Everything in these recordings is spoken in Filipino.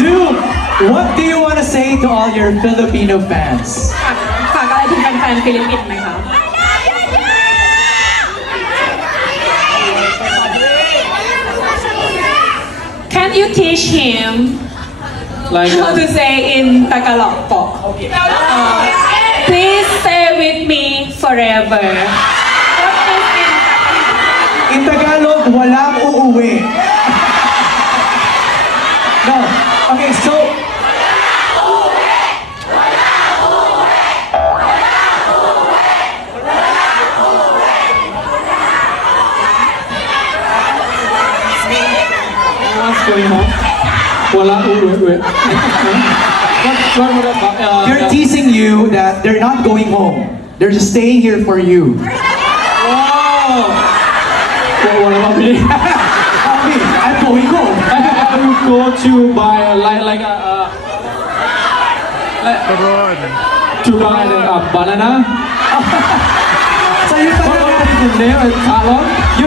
Dude, what do you want to say to all your Filipino fans? ฝากอะไรถึงแฟนๆฟิลิปปินส์ไหมคะ Can you teach him Like how to say in Tagalog po? Please stay with me forever. In Tagalog, walang uuwi. No. Okay, so... what's going on? Wala uwi. They're teasing you that they're not going home. They're just staying here for you. Wow! What about me? I'm going home. I would go to buy to buy a banana. So yun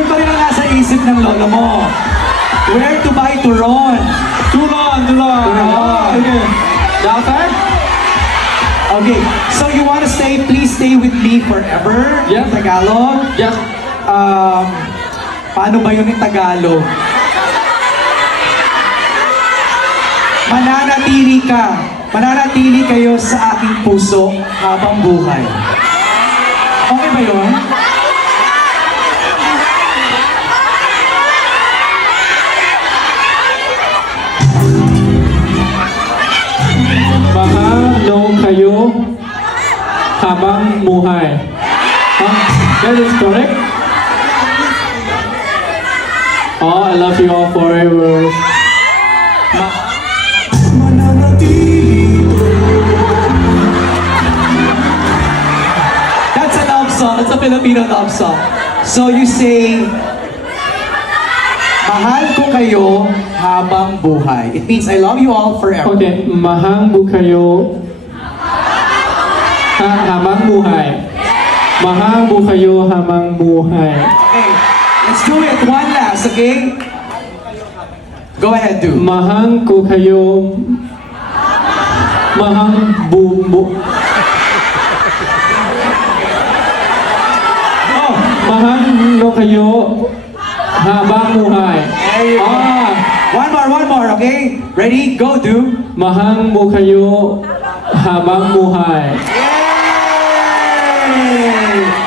pa rin ang nasa isip ng lolo mo. Where to buy turon? Turon. Okay. Dapat? Okay, so you want to say, please stay with me forever? Yeah. In Tagalog? Yeah. Paano ba yun in Tagalog? Mananatili kayo sa aking puso habang buhay. Okay ba yun? Mahalo kayo habang buhay. That is correct. Oh, I love you all forever. That's a love song. That's a Filipino love song. So you say, mahal ko kayo habang buhay. It means I love you all forever. Okay, mahal ko kayo habang buhay. Mahal ko kayo habang buhay. Okay, let's do it. One last, okay? Go ahead, do. Mahal ko kayo. Mahal Oh, mahal ko kayo habang buhay. There you go. One more, okay? Ready? Go, do. Mahal mo kayo habang buhay. Yay!